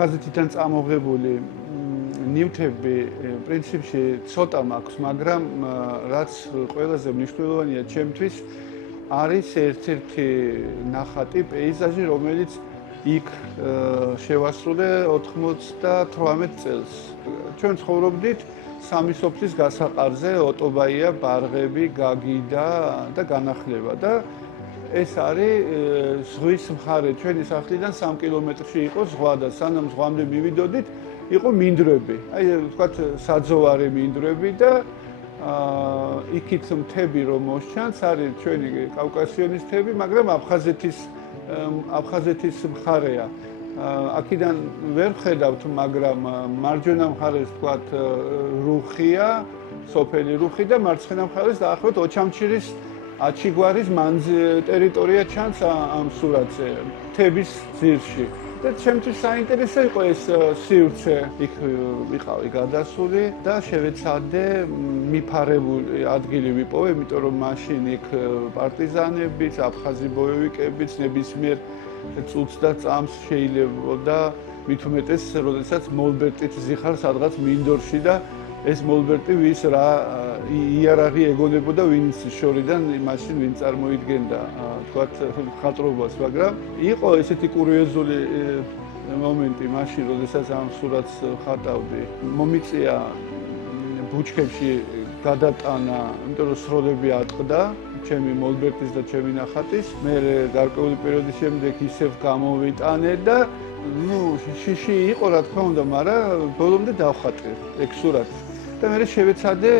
აფხაზეთიდან წამოღებული ნივთები პრინციპში ცოტა მაქვს, მაგრამ რაც ყველაზე მნიშვნელოვანია ჩემთვის, არის ერთ-ერთი ნახატი, პეიზაჟი, რომელიც იქ შევასრულე 98 წელს. ჩვენ ცხოვრობდით სამი სოფლის გასაყარზე, ოტობაია, ბარღები, გაგიდა და განახლება და ეს არის ზღვის მხარე. ჩვენი სახლიდან 3 კილომეტრში იყო ზღვა და სანამ ზღვამდე მივიდოდით, იყო მინდვრები. აი, ვთქვათ, საძოვარი მინდვრები და იქით მთები რომ მოსჩანს, არის ჩვენი კავკასიონის მთები, მაგრამ აფხაზეთის მხარეა. აქედან ვერ ხედავთ, მაგრამ მარჯვენა მხარეს ვთქვათ რუხია, სოფელი რუხი და მარცხენა მხარეს დაახლოებით ოჩამჩირის აჩიგვარის ტერიტორია ჩანს ამ სურათზე, მთების ძირში. და ჩემთვის საინტერესო იყო ეს სივრცე. იქ ვიყავი გადასული და შევეცადე მიფარებული ადგილი ვიპოვე, იმიტომ რომ მაშინ იქ პარტიზანებიც, აფხაზი ბოევიკებიც ნებისმიერ წუთს და წამს შეიძლებოდა, მით უმეტეს, როდესაც მოლბერტით ზიხარ სადღაც მინდორში და ეს მოლბერტი ვის რა იარაღი ეგონებოდა ვინც შორიდან მაშინ ვინ წარმოიდგენდა თქვათ მხატვრობას, მაგრამ იყო ესეთი კურიოზული მომენტი მაშინ, როდესაც ამ სურათს ხატავდი. მომიწია ბუჩქებში გადატანა, იმიტომ რომ სროლები ატყდა ჩემი მოლბერტის და ჩემი ნახატის. მე გარკვეული პერიოდის შემდეგ ისევ გამოვიტანე და შიში იყო რა თქმა უნდა, მაგრამ ბოლომდე დავხატე ეგ სურათი. და მე შევეცადე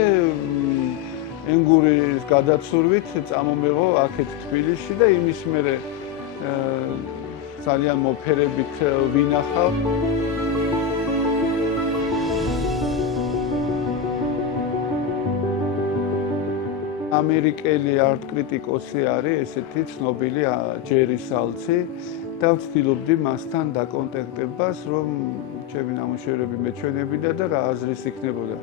ენგურის გადაცურვით წამომეღო აქეთ თბილისში და იმის მერე ძალიან მოფერებით ვინახავ. ამერიკელი არტ კრიტიკოსი არის ესეთი ცნობილი ჯერი სალცი და ვცდილობდი მასთან დაკონტაქტებას, რომ ჩემი ნამუშევრები მეჩვენებინა და რა აზრის იქნებოდა.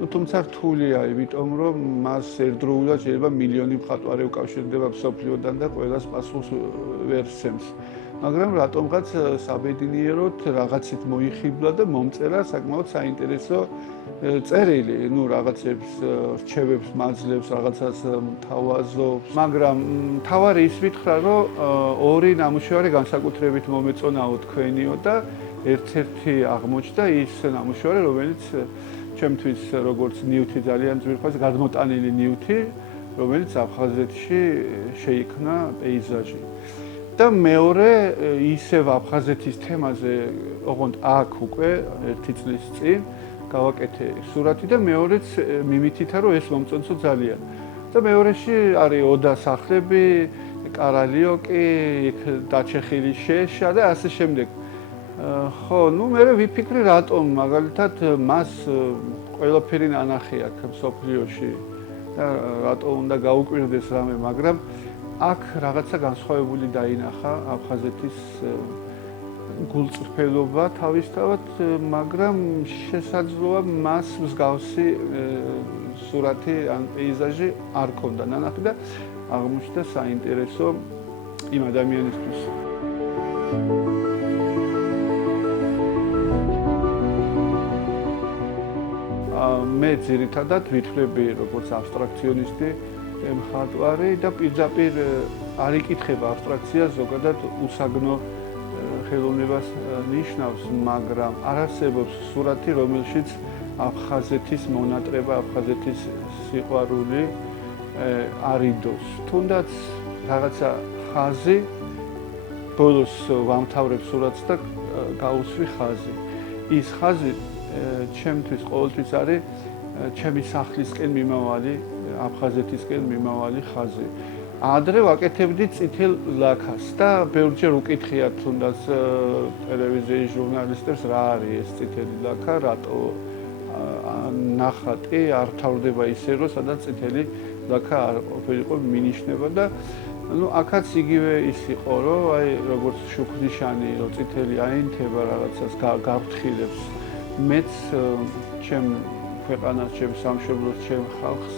თუმცა რთულია, იმიტომ რომ მას ერთდროულად შეიძლება მილიონი მხატვარი უკავშირდება მსოფლიოდან და ყველას პასუხს ვერ სცემს. მაგრამ რატომღაც საბედნიეროდ რაღაცით მოიხიბლა და მომწერა საკმაოდ საინტერესო წერილი, რაღაცებს რჩევებს მაძლევს, რაღაცას თავაზობს, მაგრამ თავარი ის ვითხრა, რომ ორი ნამუშევარი განსაკუთრებით მომეწონაო თქვენიო და ერთ-ერთი აღმოჩნდა ის ნამუშევარი, რომელიც ჩემთვის როგორც ნივთი ძალიან ძვირფას გადმოტანილი ნივთი, რომელიც აფხაზეთში შეიქმნა პეიზაჟი. და მეორე ისევ აფხაზეთის თემაზე, ოღონდ აქ უკვე 1 წლის წინ გავაკეთე სურათი და მეორეც მიმითითა, რომ ეს მომწონსო ძალიან. და მეორეში არის ოდა სახლები, კარალიოკი, იქ დაჩეხილი შეშა და ასე შემდეგ. ხო, მე ვიფიქრე რატომ მაგალითად მას ყველაფერი ნანახი აქვს მსოფლიოში და რატომ უნდა გაუკვირდეს რამე, მაგრამ აქ რაღაცა განსხვავებული დაინახა აფხაზეთის გულწრფელობა თავისთავად, მაგრამ შესაძლოა მას მსგავსი სურათი ან პეიზაჟი არ ქონდა ნანახი და აღმოჩნდა საინტერესო იმ ადამიანისთვის. მე ძირითადად ვითვლები როგორც აბსტრაქციონისტი მხატვარი და პირდაპირ არ იკითხება აბსტრაქციას, ზოგადად უსაგნო ხელოვნებას ნიშნავს, მაგრამ არ არსებობს სურათი, რომელშიც აფხაზეთის მონატრება, აფხაზეთის სიყვარული არ იდოს. თუნდაც რაღაცა ხაზი, ბოლოს ვამთავრებ სურათს და გაუსვი ხაზი. ის ხაზი ჩემთვის ყოველთვის არის ჩემი სახლისკენ მიმავალი, აფხაზეთისკენ მიმავალი ხაზი. ადრე ვაკეთებდი წითელ ლაქას და ბევრჯერ უკითხიათ თუნდაც ტელევიზიის ჟურნალისტებს რა არის ეს წითელი ლაქა, რატო ნახატი არ თავდება ისე, რომ სადაც წითელი ლაქა არ ყოფილიყო მინიშნება და აქაც იგივე ის იყო, რომ აი როგორც შუქნიშანი, რომ წითელი აინთება რაღაცას გავფრთხილებს. მეც ჩემ ქვეყანას, ჩემ სამშობლოს, ჩემ ხალხს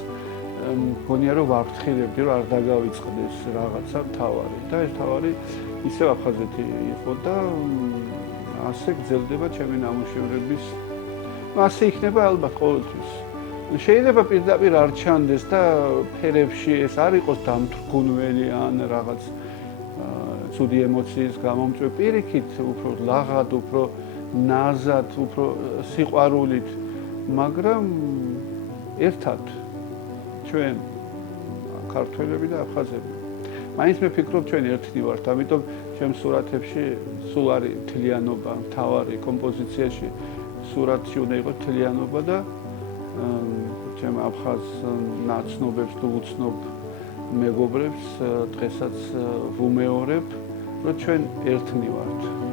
მგონია რომ ვაფრთხილებდი, რომ არ დაგავიწყდეს რაღაცა თავარი და ეს თავარი ისევ აფხაზეთი იყო და ასე გრძელდება ჩემი ნამუშევრების მასე იქნება ალბათ ყოველთვის. შეიძლება პირდაპირ არ ჩანდეს და ფერებში ეს არ იყოს დამთრგუნველი ან რაღაც ცუდი ემოციის გამომწვევი, პირიქით უფრო ლაღად, უფრო ნაზად, უფრო სიყვარულით, მაგრამ ერთად ჩვენ ქართველები და აფხაზები. მაინც მე ვფიქრობ ჩვენ ერთნი ვართ, ამიტომ ჩემს სურათებში სულ არის მთლიანობა, მთავარი კომპოზიციაში სურათში უნდა იყოს მთლიანობა და ჩემ აფხაზ ნაცნობებს თუ უცნობ მეგობრებს დღესაც ვუმეორებ, რომ ჩვენ ერთნი ვართ.